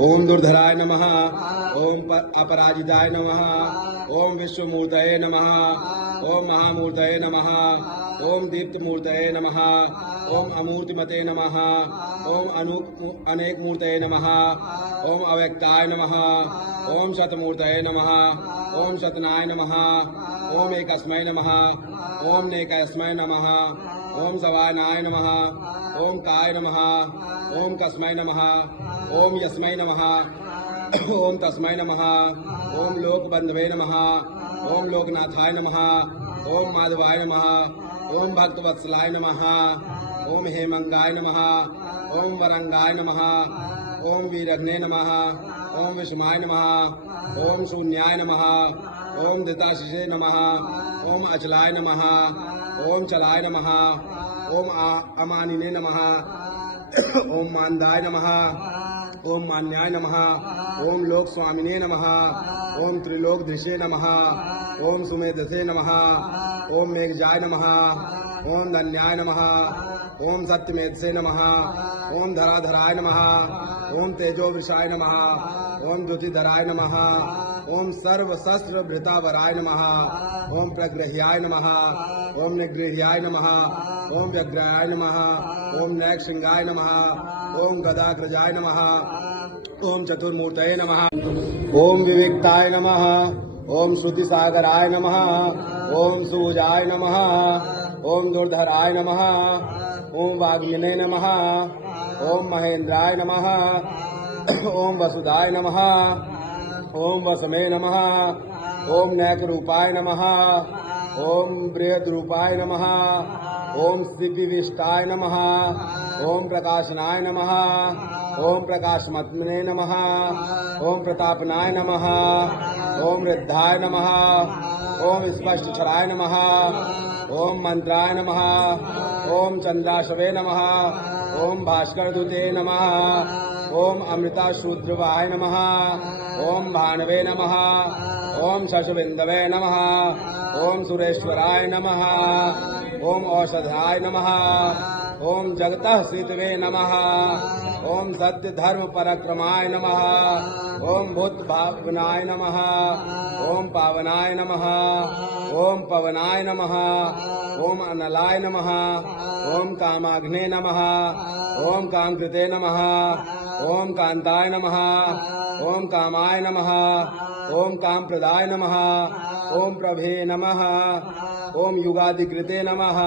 ओम दुर्धराय नमः। ओम अपराजिताय नमः। ओम विश्वमूर्तये नमः। ओम महामूर्तये नमः। ओम दीप्तमूर्तये नमः। ओम अमूर्तिमते नमः। ओम अनेक मूर्तये नमः। ओम अव्यक्ताय नमः। ओम शतमूर्तये नमः। ओम शतनाय नमः। ओम एकस्मै नमः। ओम नेकस्मै नमः। ओम सवानाय नमः। ओम काय नमः। ओम कस्मै नमः। ओम यस्मै नमः। ओम तस्मै नमः। ओम लोकबंधवे नमः। ओम लोकनाथाय नमः। ओम माधवाय नमः। ओम भक्तवत्सलाय नमः। ओम हेमंगाय नमः। ओम वरंगाय नमः। ओम वीरघ्ने नमः। ओम विषमाय नमः। ओम शून्याय नमः। ओम दिताशिषे नमः। ओम अचलाय नमः। ओम चलाय नमः। ओम अमानिने नमः। ओम मानदाय नमः। ओम मान्याय नमः। ओम लोक स्वामिने नमः। ओम त्रिलोकधीशे नमः। ओम सुमेधसे नमः। ओम मेघजाय नमः। ओम धन्याय नमः। ओम सत्यमेधसे नमः। ओम धराधराय नमः। ओम तेजोवृषाय नमः। ओम द्युतिधराय नमः। ओम सर्वशस्त्र भृतावराय नमः। ओम प्रगृह्याय नमः। ओम निगृह्याय नमः। ओम व्यग्राय नमः। ओम नैक्षिंगाय नमः। ओम गदाग्रजाय नमः। ओम चतुर्मूर्तये नमः। ओम विविक्ताय नमः। ओम श्रुतिसागराय नमः। ओम सूजाय नमः। ओम दुर्धराय नमः। ओम वाग्मिने नमः। ओम महेंद्राय नमः। ओम वसुदाय नमः। ओम वसमे नमः। ओम नैकरूपाय नमः। ओम बृहद्रूपाय नमः। ओम सिद्धिविष्टाय नमः। ओम प्रकाशनाय नमः। ओम प्रकाशमत्मने नमः। ओम प्रतापनाय नमः। ओम वृद्धाय नमः। ओम स्पष्टक्षराय नमः। ओम मंत्राय नमः। ओम चंद्राशवे नमः। ओम भास्करदूते नमः। ओम अमृताशूद्रवाय नमः। ओम भानवे नमः। ओम शशबिंदवे नमः। ओम सुरेश्वराय नमः। ओम औषधाय नमः। ओम जगतः सितवे नमः। ओम सत्य धर्म पराक्रमाय नमः। ओम भूत भावनाय नमः। ओम पावनाय नमः। ओम पवनाय नमः। ओम अनलाय नमः। ओम कामाग्ने नमः। ओम कामकृते नमः। ओम कांताय नमः। ओम कामाय नमः। ओम कामप्रदाय नमः। ओम प्रभे नमः। ओम युगादिकृते नमः।